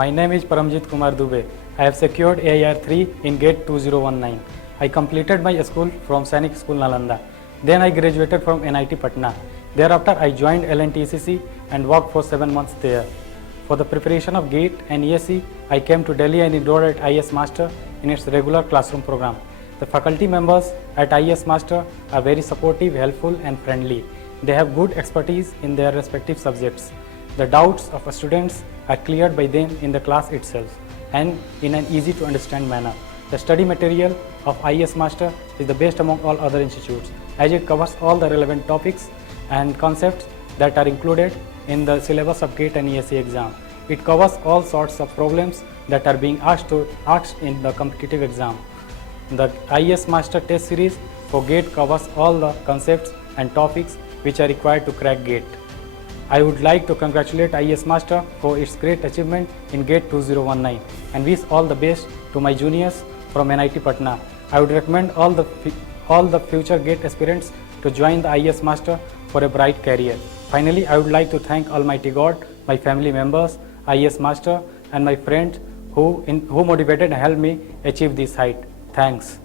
My name is Paramjeet Kumar Dubey. I have secured AIR 3 in GATE 2019. I completed my school from Sainik School Nalanda. Then I graduated from NIT Patna. Thereafter I joined LNTCC and worked for 7 months there. For the preparation of GATE and ESE, I came to Delhi and enrolled at IES Master in its regular classroom program. The faculty members at IES Master are very supportive, helpful and friendly. They have good expertise in their respective subjects. The doubts of students are cleared by them in the class itself and in an easy to understand manner. The study material of IES Master is the best among all other institutes as it covers all the relevant topics and concepts that are included in the syllabus of GATE and ESE exam. It covers all sorts of problems that are being asked in the competitive exam. The IES Master test series for GATE covers all the concepts and topics which are required to crack GATE. I would like to congratulate IES Master for its great achievement in GATE 2019 and wish all the best to my juniors from NIT Patna. I would recommend all the future GATE aspirants to join the IES Master for a bright career. Finally, I would like to thank Almighty God, my family members, IES Master and my friends who motivated and helped me achieve this height. Thanks.